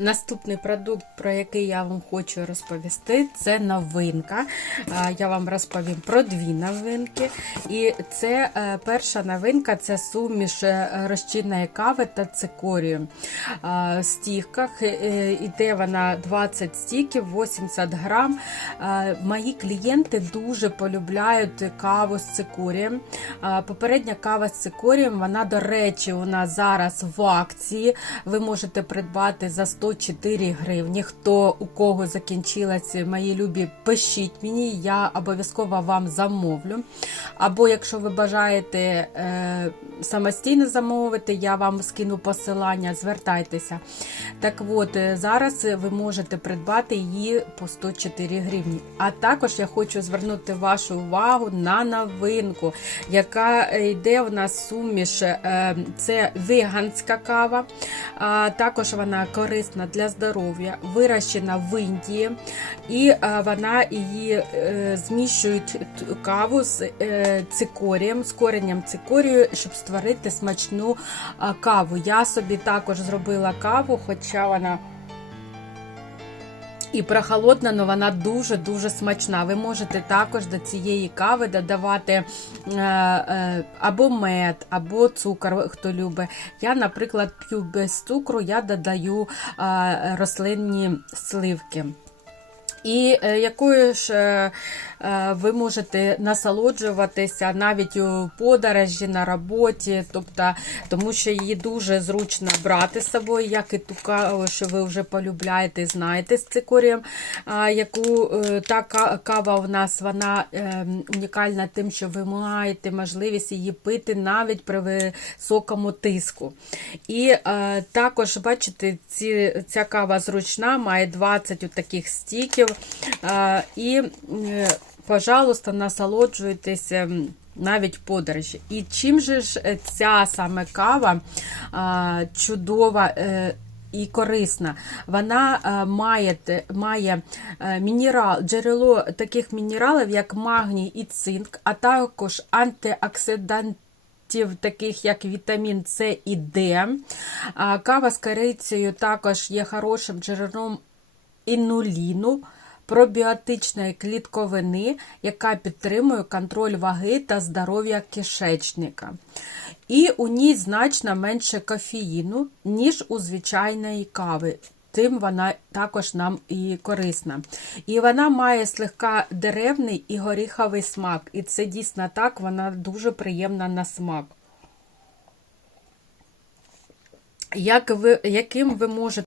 Наступний продукт, про який я вам хочу розповісти, це новинка. Я вам розповім про дві новинки. І це е, перша новинка це суміш е, розчинної кави та цикорію. В стіках е, іде вона 20 стіків, 80 грам. Мої клієнти дуже полюбляють каву з цикорієм. Попередня кава з цикорієм, вона, до речі, у нас зараз в акції. Ви можете придбати за 104 гривні. Хто у кого закінчилася, мої любі, пишіть мені, я обов'язково вам замовлю. Або якщо ви бажаєте е, самостійно замовити, я вам скину посилання, звертайтеся. Так от, е, зараз ви можете придбати її по 104 гривні. А також я хочу звернути вашу увагу на новинку, яка йде у нас суміш. е, Це веганська кава. А Також вона корисна для здоров'я, вирощена в Індії, і а, вона її е, зміщують каву з е, цикорієм, з коренням цикорію, щоб створити смачну каву. Я собі також зробила каву, хоча вона. І прохолодна, але вона дуже-дуже смачна. Ви можете також до цієї кави додавати е, е, або мед, або цукор, хто любить. Я, наприклад, п'ю без цукру, я додаю е, рослинні сливки. І е, якою ж е, е, ви можете насолоджуватися навіть у подорожі на роботі, тобто, тому що її дуже зручно брати з собою, як і ту каву, що ви вже полюбляєте, знаєте з цикорієм, яку та кава у нас вона унікальна тим, що ви маєте можливість її пити навіть при високому тиску. І також, бачите, ці, ця кава зручна, має 20 таких стіків. Е, і, е, пожалуйста, насолоджуйтесь. Навіть подорожі. І чим же ж е, ця саме кава чудова і корисна? Вона має, має мінерал, джерело таких мінералів, як магній і цинк, а також антиоксидантів, таких як вітамін С і Д. Кава з корицею також є хорошим джерелом інуліну, пробіотичної клітковини, яка підтримує контроль ваги та здоров'я кишечника. І у ній значно менше кофеїну, ніж у звичайної кави. Тим вона також нам і корисна. І вона має слегка деревний і горіховий смак. І це дійсно так, вона дуже приємна на смак. Як ви, яким ви можете